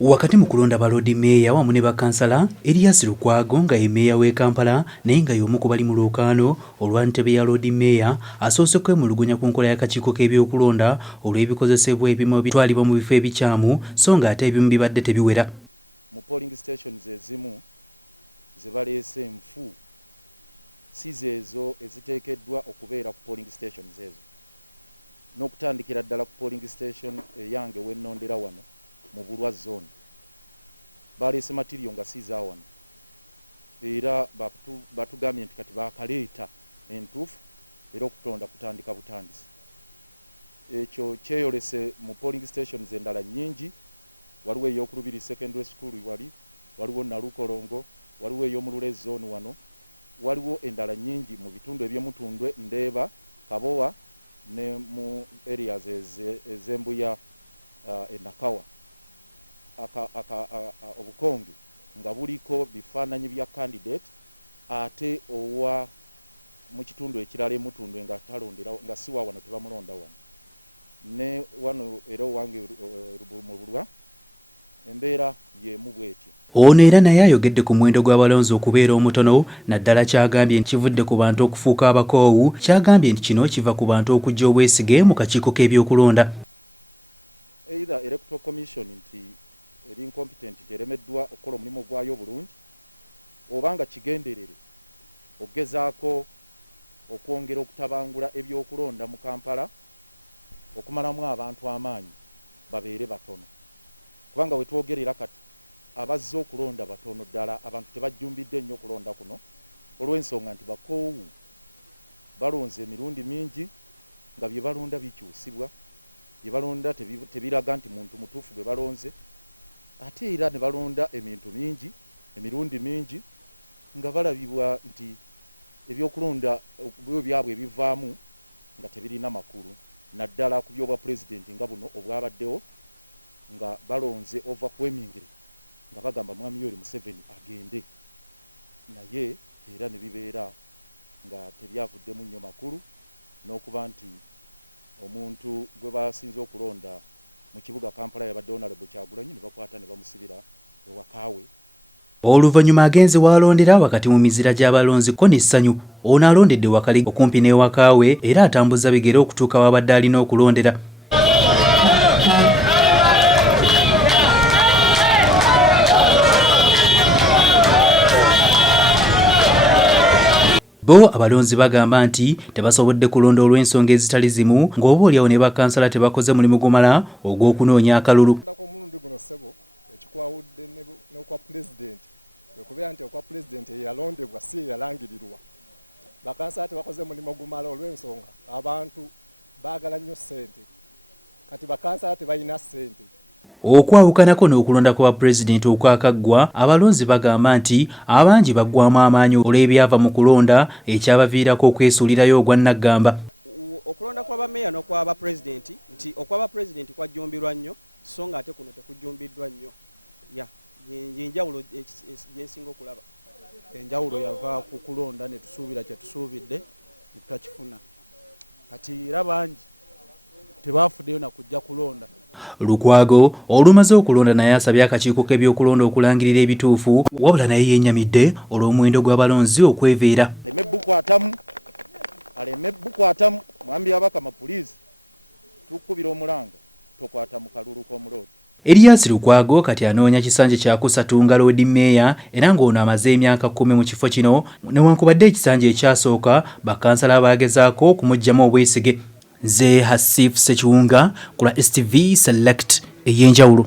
Wakati mu kulonda balodi meeya wamu ne bakansala, Elias Lukwago nga ye meeya w'e Kampala naye nga y'omu ku bali mu lwokaano olwa ntebe ya loodi meeya asoose kwemulugunya ku nkola y'akakiiko k'ebyokulonda olw'ebikozesebwa ebimu bitwalibwa mu bifo ebikyamu so ng'ate ebimu bibadde tebiwera. Mu polling stations ezimu ze baleese enfu si zeezo eziteekeddwa okubeera ku polling stations ezo, n'okutandikira ddala ku polling station eyange wennondera wano mu Bulwa zone baleese material nga siiza wano era batugambye nti kati bakaleeta entuufu era okutonda kutandika butandisi. Ekyo kyeyolese mu polling stations endala nnyingi. Waliwo ey'okulubiri secondary school waliwo Nalukolongo, waliwo ey'omulule zone wano, waliwo endala nnyingi mu bitundu eby'Omutundwe, Ndeeba, Kabowa ne mu areas ez'Embuya Nakawa. Obukonge nga buliko bifaananyi bya candidate ate owa mu kitundu ekirala eMutundwe nga talondera nga si wano tebamulonda wano ne wano era owange mu Bulwa embeera y'emu bw'etyo. Ono era naye ayogedde ku muwendo gw'abalonzi okubeera omutono, naddala kyagambye nti kivudde ku bantu okufuuka abakoowu. Kyagambye nti kino kiva ku bantu okujja obwesige mu kakiiko k'ebyokulonda. Either Electoral Commission nti eri incompetent teremeddwa okukola omulimu gwayo obulungi, obanga kigenderere okugezaako okwongera okutabangula ebyokulonda mu Kampala okumalamu abantu amaanyi babeere batono. Kubanga we twogerera kati abazze okulonda batono ddala, abantu tebajjumbidde nnyo okulonda kuno olw'ensonga nti bakoowu balonze emirundi mingi nga bye balonda bikyusibwa, bye balonda tebiraga nti muntu mutuufu gwe balonze, ate era ne balonda ebintu bingi emirundi mingi nga balabibwa nti ebyokulonda byabwe ebivaamu nga tebirina makulu, naddala ku byobwa pulezidenti nga buno obwabaddewo nga balonze ova kwemingire nga bagamba mwami Yoweri Museveni agende, naye era ne bibeera nga tebyavuddemu nnyo makulu, n'okuba nti omuntu gwe basinze okulonda mu kibuga Kampala yabadde Honorable Kyagulanyi ne bakwata ne bamusibira ewakaawe. Oluvannyuma agenze waalondera wakati mu mizira gy'abalonzi ko n'essanyu. Ono alondedde Wakaliga okumpi n'ewakaawe era atambuza bigere okutuuka wabadde alina okulondera. Bo abalonzi bagamba nti tebasobodde kulonda olw'ensonga ezitali zimu, ng'oboolyawo ne bakansala tebakoze mulimu gumala ogw'okunoonya akalulu. Omulundi guno ssebo ekikwawudde n'okwa pulezidenti okubeera nti okwa pulezidenti eyalondebwa si eyalangirirwa. Bakansala tebakoze mulimu gumala olw'ensonga abantu baagala nnyo ssente, kati bakansala tebalina ssente. Okwawukanako n'okulonda kwa pulezidenti okwakaggwa, abalonzi bagamba nti abangi baggwamu amaanyi olw'ebyava mu kulonda ekyabaviirako okwesuulirayo ogwannaggamba. Okulonda kw'abameeya n'okwaba pulezidenti nti okwaba pulezidenti kwajjumbirwa nnyo so nga ate kuno tekujjumbiddwa nnyo. Yenjawulo gyensinga okulaba. Enjawulo yava ku kulonda ne tusuubira kye tusuubidde ne tutakifuna. Kati era bangi tebaafuddeyo na kujja kulonda. Lukwago olumaze okulonda naye asabye akakiiko k'ebyokulonda okulangirira ebituufu, wabula naye yennyamidde olw'omuwendo gw'abalonzi okweveera. Aleme bbukwatamu mwambi abaka mapuliisi tukubira omulanga tokwata mu kalulu k'omuloodi. Elias Lukwago kati anoonya kisanje kya kusatunga loodi meeya era ng'ono amaze emyaka 10 mu kifo kino, newankubadde ekisanje ekyasooka bakansala baagezaako okumuggyamu obwesige. Nze Hasif Sekiwunga ku lwa STV Select ey'enjawulo.